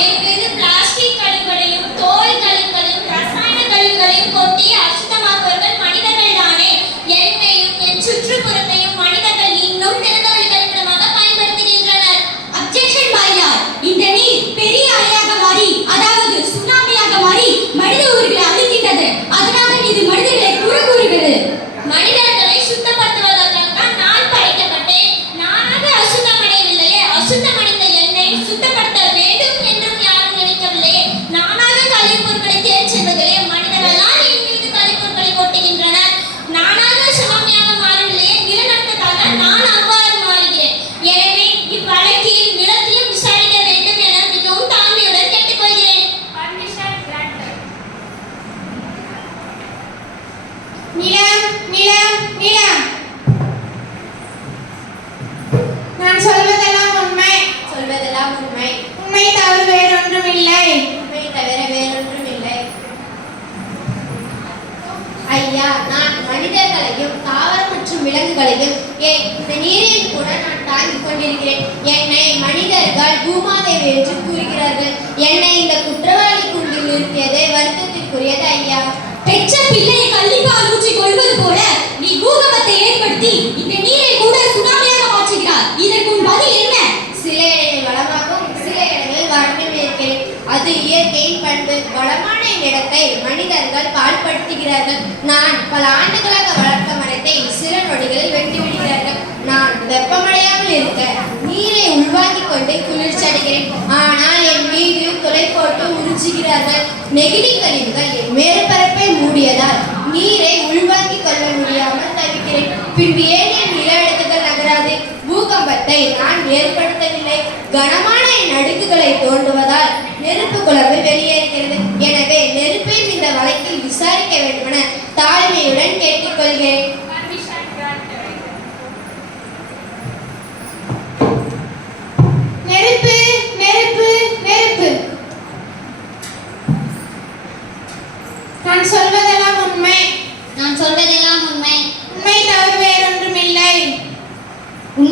Ele கழிவு. இந்த நீரில் கூட நான் தாங்கிக் கொண்டிருக்கிறேன். என்னை மனிதர்கள் பூமாதேவி என்று கூறுகிறார்கள். என்னை இந்த குற்றவாளி குண்டில் நிறுத்தியது வருத்தத்திற்குரியது ஐயா. பெற்ற பிள்ளை கல்லிப்பால் ஊற்றி கொள்வது போல நீ பூகம்பத்தை ஏற்படுத்தி இந்த நீரை கூட சுனாமியாக மாற்றுகிறார் இதற்கு உன் பதில் என்ன? சில இடங்களில் வளமாகவும் சில இடங்களில் வறண்டும் இருக்கிறேன். அது இயற்கையின் பண்பு. வளமான இடத்தை மனிதர்கள் பாழ்படுத்துகிறார்கள் நான் பல ஆண்டுகளாக வளர்த்த மரத்தை சில நொடிகள் கொண்டு குளிர்ச்சடைகிறேன் ஆனால் என் மீதியும் துளை போட்டு உறிஞ்சுகிறார்கள். நெகிழி கழிவுகள் என் மேற்பரப்பை மூடியதால் நீரை உள்வாங்கிக் கொள்ள முடியாமல் தவிக்கிறேன். பின்பு ஏன் என் நில அடுக்குகள் நகராது? பூகம்பத்தை நான் ஏற்படுத்தவில்லை. கனமான என் அடுக்குகளை தோண்டுவதால் நெருப்பு குழம்பு வெளியேறுகிறது. எனவே நெருப்பை இந்த வழக்கில் விசாரிக்க வேண்டுமென தாழ்மையுடன் கேட்டுக்கொள்கிறேன். O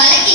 வழக்கு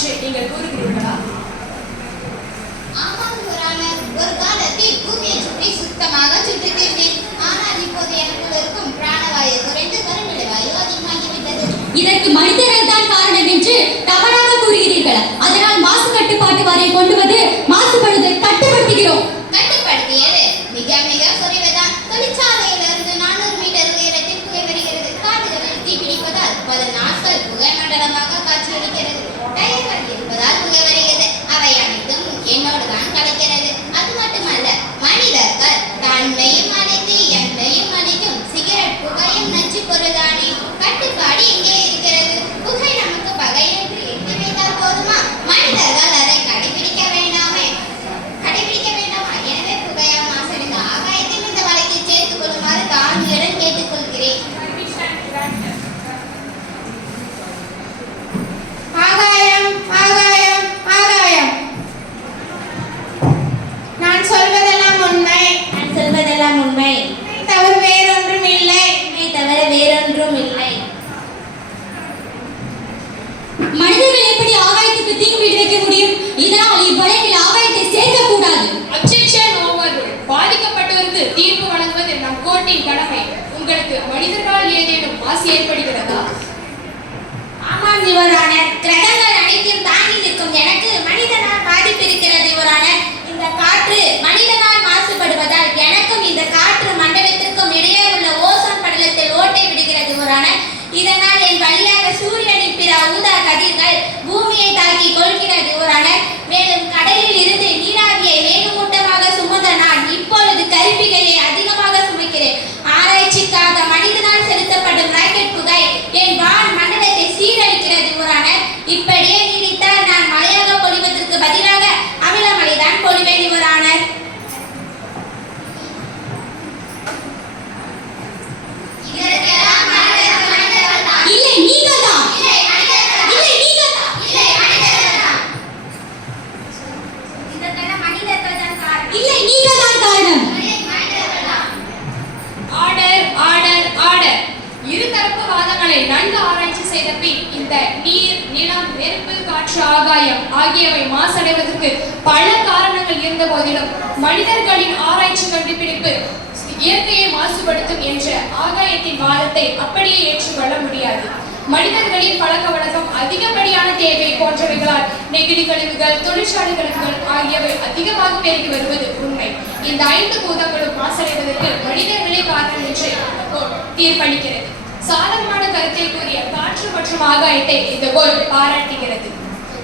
என்று நீங்கள் கூறுகிறீர்களா? ஆமாம் ஒரு காலத்தில் பூமியை சுற்றி சுத்தமாக சுற்றி தீர்ந்தேன் ஆனால் இப்போது எனக்குள் குறைந்து கருநிலை வாயு அதிகமாகிவிட்டது. இதற்கு மனித வழங்குவது நம் கோட்டின் கடமை. உங்களுக்கு மனிதர்களால் ஏதேனும் மாசு ஏற்படுகிறதா? ஆமாம் யுவரான கிரகங்கள் அனைத்தையும் தாங்கி நிற்கும். எனக்கு மனிதனால் பாதிப்பு இல்லை நீங்க தான் காரணம். Order order order. இருதரப்பு வாதங்களை நன்கு ஆராய்ச்சி செய்த பின் இந்த நீர் நிலம் நெருப்பு காற்று ஆகாயம் ஆகியவை மாசடைவதற்கு பல காரணங்கள் இருந்த போதிலும் மனிதர்களின் ஆராய்ச்சி கண்டுபிடிப்பு இயற்கையை மாசுபடுத்தும் என்ற ஆகாயத்தின் வாதத்தை அப்படியே ஏற்றுக்கொள்ள முடியாது. மனிதர்களின் பழக்க வழக்கம் அதிகப்படியான தேவை போன்றவைகளால் நெகிழி கழிவுகள் தொழிற்சாலை கழிவுகள் ஆகியவை அதிகமாக பெருகி வருவது உண்மை. இந்த ஐந்து பூதங்களும் மாசடைவதற்கு மனிதர்களே காரணம் என்று தீர்ப்பளிக்கிறது. சாதகமான கருத்தை கூறிய காற்று மற்றும் ஆகாயத்தை இந்த கோல் பாராட்டுகிறது.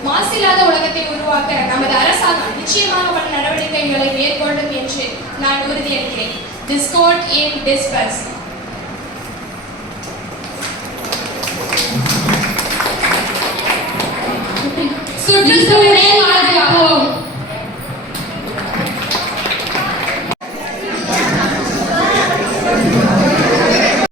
மாசில்லாத உலகத்தை உருவாக்க நமது அரசாங்கம் நிச்சயமாக பல நடவடிக்கைகளை மேற்கொள்ளும் என்று நான் உறுதியளிக்கிறேன். This இன் டிஸ்பஸ் just doing